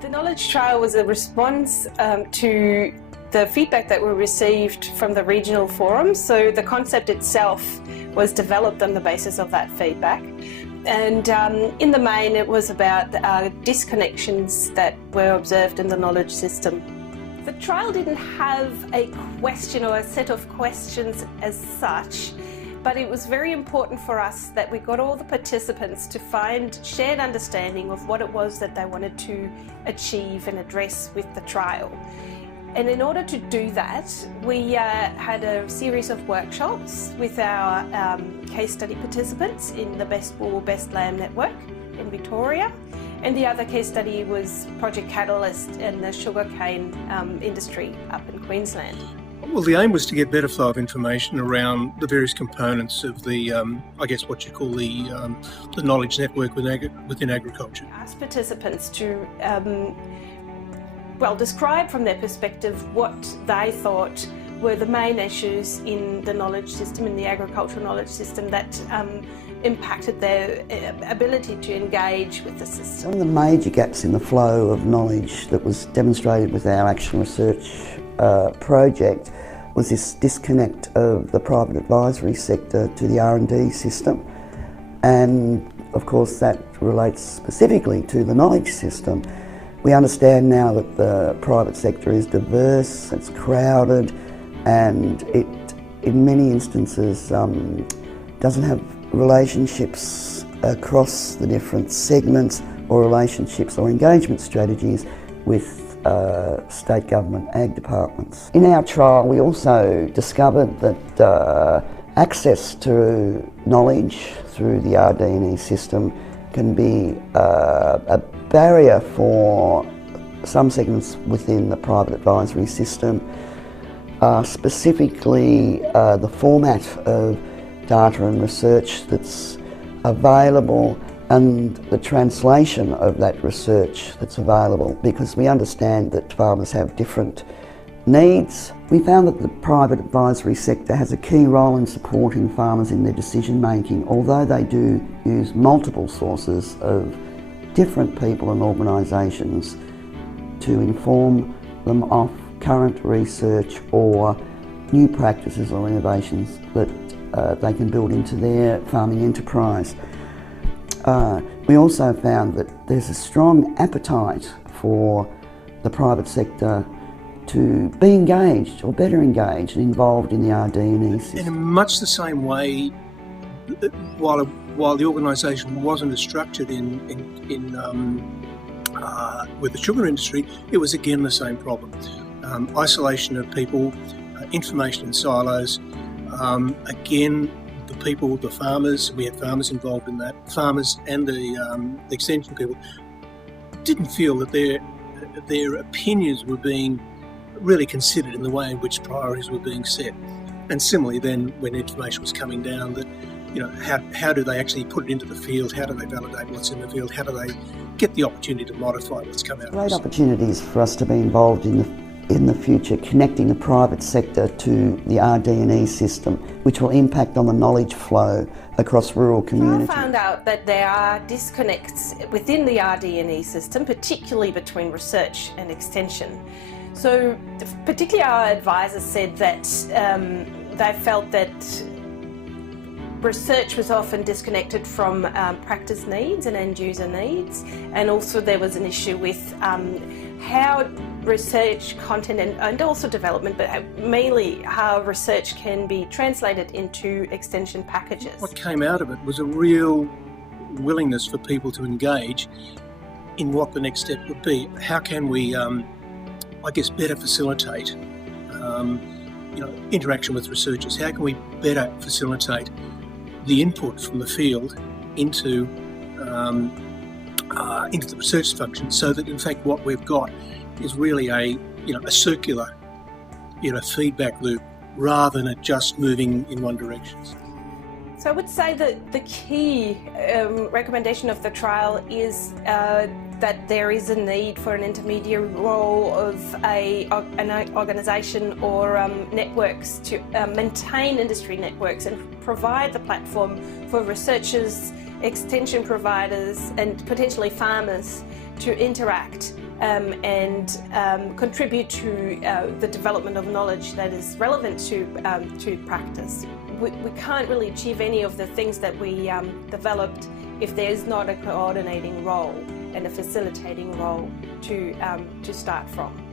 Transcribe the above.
The knowledge trial was a response to the feedback that we received from the regional forums. So the concept itself was developed on the basis of that feedback. And in the main, it was about disconnections that were observed in the knowledge system. The trial didn't have a question or a set of questions as such, but it was very important for us that we got all the participants to find shared understanding of what it was that they wanted to achieve and address with the trial. And in order to do that, we had a series of workshops with our case study participants in the Best Wool, Best Lamb network in Victoria. And the other case study was Project Catalyst in the sugarcane industry up in Queensland. Well, the aim was to get better flow of information around the various components of the, I guess what you call the knowledge network within agriculture. Asked participants to describe from their perspective what they thought were the main issues in the knowledge system, in the agricultural knowledge system, that impacted their ability to engage with the system. One of the major gaps in the flow of knowledge that was demonstrated with our action research project was this disconnect of the private advisory sector to the R&D system. And of course that relates specifically to the knowledge system. We understand now that the private sector is diverse, it's crowded, and it, in many instances, doesn't have relationships across the different segments or relationships or engagement strategies with state government ag departments. In our trial, we also discovered that access to knowledge through the RD&E system can be a barrier for some segments within the private advisory system, specifically the format of data and research that's available and the translation of that research that's available, because we understand that farmers have different needs. We found that the private advisory sector has a key role in supporting farmers in their decision making, although they do use multiple sources of different people and organisations to inform them of current research or new practices or innovations that they can build into their farming enterprise. We also found that there's a strong appetite for the private sector to be engaged or better engaged and involved in the RD&E system. In much the same way, while the organisation wasn't as structured with the sugar industry, it was again the same problem. Isolation of people, information in silos. Again, the people, the farmers, we had farmers involved in that, farmers and the extension people didn't feel that their opinions were being really considered in the way in which priorities were being set. And similarly then, when information was coming down, that how do they actually put it into the field? How do they validate what's in the field? How do they get the opportunity to modify what's come out? Great opportunities for us to be involved in the future, connecting the private sector to the RD&E system, which will impact on the knowledge flow across rural communities. I found out that there are disconnects within the RD&E system, particularly between research and extension. So particularly our advisors said that they felt that research was often disconnected from practice needs and end user needs, and also there was an issue with how research content and also development, but mainly how research can be translated into extension packages. What came out of it was a real willingness for people to engage in what the next step would be. How can we, better facilitate interaction with researchers? How can we better facilitate the input from the field into the research function, so that in fact what we've got is really a circular feedback loop rather than it just moving in one direction. So I would say that the key recommendation of the trial is that there is a need for an intermediary role of an organisation or networks to maintain industry networks and provide the platform for researchers, extension providers and potentially farmers to interact and contribute to the development of knowledge that is relevant to practice. We can't really achieve any of the things that we developed if there's not a coordinating role and a facilitating role to start from.